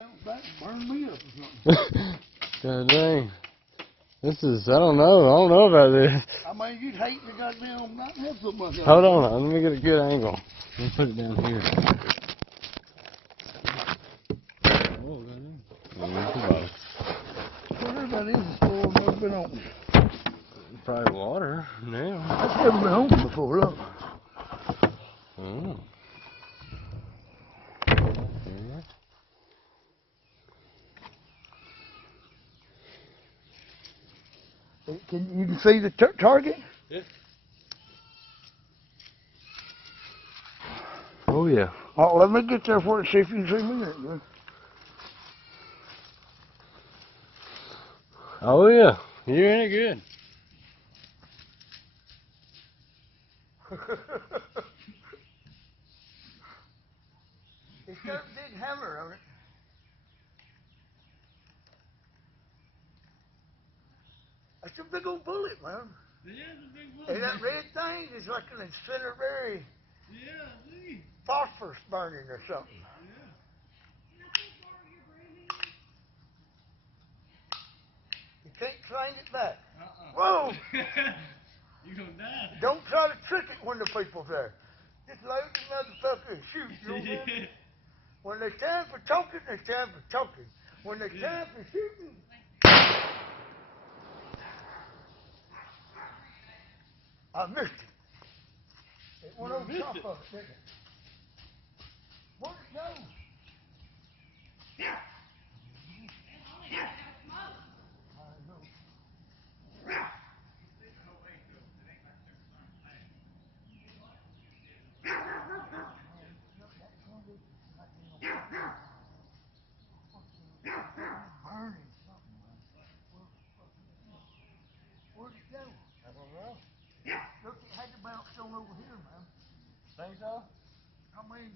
That burned me up or something. God dang. This is, I don't know about this. I mean, you'd hate the goddamn not have so much. Hold on, let me get a good angle. Let me put it down here. Oh, goddamn. Whatever that is, it's full. Never been opened. Probably water now. That's never been opened before, look. Oh. You can see the target? Yeah. Oh, yeah. Oh, let me get there for it, see if you can see me. Good. Oh, yeah. You're in it good. It's got a big hammer on it. That's a big old bullet, man. Yeah, it's a big bullet. And that red thing is like an incendiary phosphorus burning or something. Yeah. You can't train it back. Uh-uh. Whoa! You gonna die. Don't try to trick it when the people's there. Just load the motherfucker and shoot. You know what I mean? When there's time for talking, there's time for talking. When there's time for shooting, I missed it. It went over top of it, didn't it? Where'd it go? Burning something, man. Where'd it go? I don't know. Look, it had to bounce on over here, man. Think so? I mean,